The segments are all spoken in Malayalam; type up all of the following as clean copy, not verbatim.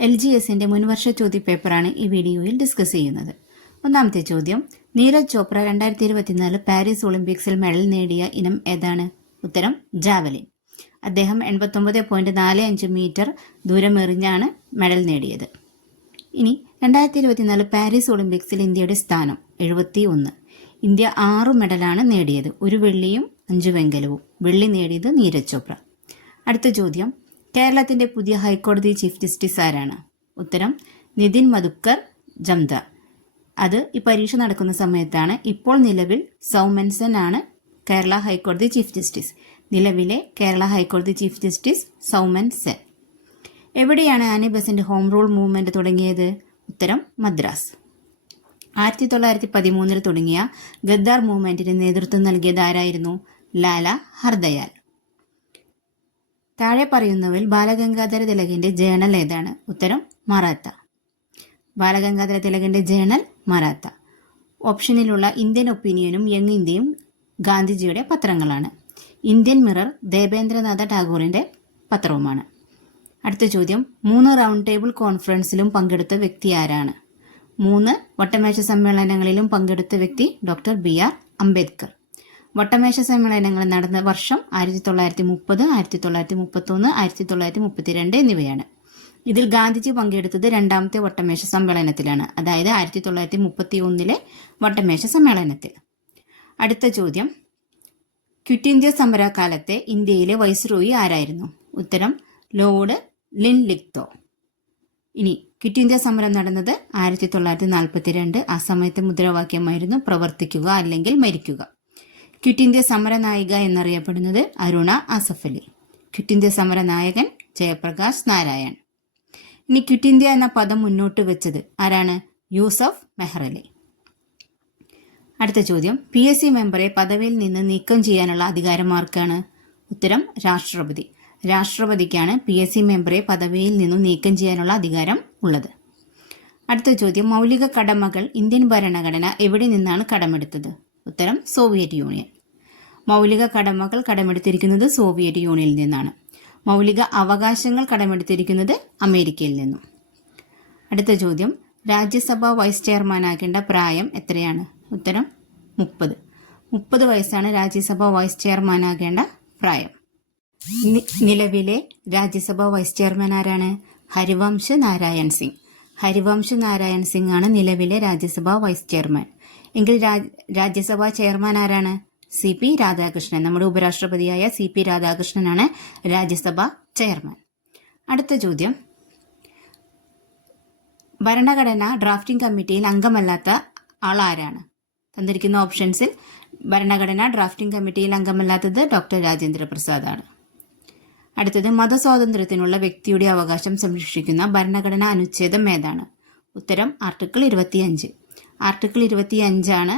LGSന്റെ മുൻവർഷ ചോദ്യപേപ്പറാണ് ഈ വീഡിയോയിൽ ഡിസ്കസ് ചെയ്യുന്നത്. ഒന്നാമത്തെ ചോദ്യം, നീരജ് ചോപ്ര 2024 പാരീസ് ഒളിമ്പിക്സിൽ മെഡൽ നേടിയ ഇനം ഏതാണ്? ഉത്തരം ജാവലിൻ. അദ്ദേഹം 89.45 മീറ്റർ ദൂരമെറിഞ്ഞാണ് മെഡൽ നേടിയത്. ഇനി 2024 പാരീസ് ഒളിമ്പിക്സിൽ ഇന്ത്യയുടെ സ്ഥാനം 71. ഇന്ത്യ 6 മെഡലാണ് നേടിയത്, 1 വെള്ളിയും 5 വെങ്കലവും. വെള്ളി നേടിയത് നീരജ് ചോപ്ര. അടുത്ത ചോദ്യം, കേരളത്തിന്റെ പുതിയ ഹൈക്കോടതി ചീഫ് ജസ്റ്റിസ് ആരാണ്? ഉത്തരം നിതിൻ മധുക്കർ ജംദാർ. അത് ഈ പരീക്ഷ നടക്കുന്ന സമയത്താണ്. ഇപ്പോൾ നിലവിൽ സൗമൻസൻ ആണ് കേരള ഹൈക്കോടതി ചീഫ് ജസ്റ്റിസ്. നിലവിലെ കേരള ഹൈക്കോടതി ചീഫ് ജസ്റ്റിസ് സൗമൻ സെൻ. എവിടെയാണ് Annie Besant home rule movement തുടങ്ങിയത്? ഉത്തരം മദ്രാസ്. 1913 തുടങ്ങിയ ഗദ്ദാർ മൂവ്മെന്റിന് നേതൃത്വം നൽകിയത് ആരായിരുന്നു? ലാല ഹർദയാൽ. താഴെ പറയുന്നവയിൽ ബാലഗംഗാധര തിലകിന്റെ ജേണൽ ഏതാണ്? ഉത്തരം മറാത്ത. ബാലഗംഗാധര തിലകിന്റെ ജേണൽ മറാത്ത. ഓപ്ഷനിലുള്ള ഇന്ത്യൻ ഒപ്പീനിയനും യങ് ഇന്ത്യയും ഗാന്ധിജിയുടെ പത്രങ്ങളാണ്. ഇന്ത്യൻ മിറർ ദേവേന്ദ്രനാഥ ടാഗോറിന്റെ പത്രവുമാണ്. അടുത്ത ചോദ്യം, 3 റൗണ്ട് ടേബിൾ കോൺഫറൻസിലും പങ്കെടുത്ത വ്യക്തി ആരാണ്? 3 വട്ടമേശ സമ്മേളനങ്ങളിലും പങ്കെടുത്ത വ്യക്തി ഡോക്ടർ BR അംബേദ്കർ. വട്ടമേശ സമ്മേളനങ്ങൾ നടന്ന വർഷം 1930, 1931, 1932 എന്നിവയാണ്. ഇതിൽ ഗാന്ധിജി പങ്കെടുത്തത് 2ാമത്തെ വട്ടമേശ സമ്മേളനത്തിലാണ്, അതായത് 1931 വട്ടമേശ സമ്മേളനത്തിൽ. അടുത്ത ചോദ്യം, ക്വിറ്റ് ഇന്ത്യ സമരകാലത്തെ ഇന്ത്യയിലെ വൈസ്രോയി ആരായിരുന്നു? ഉത്തരം ലോർഡ് ലിൻലിത്ഗോ. ഇനി ക്വിറ്റ് ഇന്ത്യ സമരം നടന്നത് 1942. ആ സമയത്തെ മുദ്രാവാക്യമായിരുന്നു പ്രവർത്തിക്കുക അല്ലെങ്കിൽ മരിക്കുക. ക്വിറ്റ് ഇന്ത്യ സമര നായിക എന്നറിയപ്പെടുന്നത് അരുണ ആസഫ് അലി. ക്വിറ്റ് ഇന്ത്യ സമര നായകൻ ജയപ്രകാശ് നാരായൺ. ഇനി ക്വിറ്റ് ഇന്ത്യ എന്ന പദം മുന്നോട്ട് വെച്ചത് ആരാണ്? യൂസഫ് മെഹ്റലി. അടുത്ത ചോദ്യം, PSC മെമ്പറെ പദവിയിൽ നിന്ന് നീക്കം ചെയ്യാനുള്ള അധികാരം ആർക്കാണ്? ഉത്തരം രാഷ്ട്രപതി. രാഷ്ട്രപതിക്കാണ് PSC മെമ്പറെ പദവിയിൽ നിന്നും നീക്കം ചെയ്യാനുള്ള അധികാരം ഉള്ളത്. അടുത്ത ചോദ്യം, മൗലിക കടമകൾ ഇന്ത്യൻ ഭരണഘടന എവിടെ നിന്നാണ് കടമെടുത്തത്? ഉത്തരം സോവിയറ്റ് യൂണിയൻ. മൗലിക കടമകൾ കടമെടുത്തിരിക്കുന്നത് സോവിയറ്റ് യൂണിയനിൽ നിന്നാണ്. മൗലിക അവകാശങ്ങൾ കടമെടുത്തിരിക്കുന്നത് അമേരിക്കയിൽ നിന്നും. അടുത്ത ചോദ്യം, രാജ്യസഭ വൈസ് ചെയർമാനാകേണ്ട പ്രായം എത്രയാണ്? ഉത്തരം 30. 30 വയസ്സാണ് രാജ്യസഭ വൈസ് ചെയർമാനാകേണ്ട പ്രായം. നിലവിലെ രാജ്യസഭ വൈസ് ചെയർമാൻ ആരാണ്? ഹരിവംശ് നാരായൺ സിംഗ്. ഹരിവംശ് നാരായൺ സിംഗ് ആണ് നിലവിലെ രാജ്യസഭ വൈസ് ചെയർമാൻ. എങ്കിൽ രാജ്യസഭാ ചെയർമാൻ ആരാണ്? CP രാധാകൃഷ്ണൻ. നമ്മുടെ ഉപരാഷ്ട്രപതിയായ CP രാധാകൃഷ്ണനാണ് രാജ്യസഭ ചെയർമാൻ. അടുത്ത ചോദ്യം, ഭരണഘടനാ ഡ്രാഫ്റ്റിംഗ് കമ്മിറ്റിയിൽ അംഗമല്ലാത്ത ആൾ ആരാണ്? തന്നിരിക്കുന്ന ഓപ്ഷൻസിൽ ഭരണഘടനാ ഡ്രാഫ്റ്റിംഗ് കമ്മിറ്റിയിൽ അംഗമല്ലാത്തത് ഡോക്ടർ രാജേന്ദ്ര പ്രസാദ് ആണ്. അടുത്തത്, മതസ്വാതന്ത്ര്യത്തിനുള്ള വ്യക്തിയുടെ അവകാശം സംരക്ഷിക്കുന്ന ഭരണഘടനാ അനുച്ഛേദം ഏതാണ്? ഉത്തരം ആർട്ടിക്കിൾ 25. ആർട്ടിക്കിൾ 25 ആണ്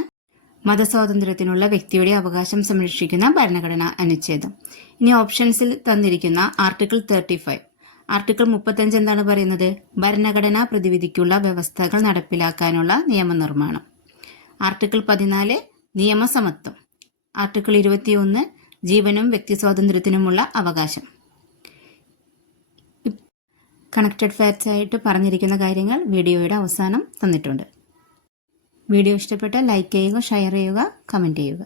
മതസ്വാതന്ത്ര്യത്തിനുള്ള വ്യക്തിയുടെ അവകാശം സംരക്ഷിക്കുന്ന ഭരണഘടനാ അനുച്ഛേദം. ഇനി ഓപ്ഷൻസിൽ തന്നിരിക്കുന്ന ആർട്ടിക്കിൾ 35. ആർട്ടിക്കിൾ 35 എന്താണ് പറയുന്നത്? ഭരണഘടനാ പ്രതിവിധിക്കുള്ള വ്യവസ്ഥകൾ നടപ്പിലാക്കാനുള്ള നിയമനിർമ്മാണം. ആർട്ടിക്കിൾ 14 നിയമസമത്വം. ആർട്ടിക്കിൾ 21 ജീവനും വ്യക്തി സ്വാതന്ത്ര്യത്തിനുമുള്ള അവകാശം. കണക്റ്റഡ് ഫാക്ട്സ് ആയിട്ട് പറഞ്ഞിരിക്കുന്ന കാര്യങ്ങൾ വീഡിയോയുടെ അവസാനം തന്നിട്ടുണ്ട്. വീഡിയോ ഇഷ്ടപ്പെട്ടാൽ ലൈക്ക് ചെയ്യുക, ഷെയർ ചെയ്യുക, കമൻറ്റ് ചെയ്യുക.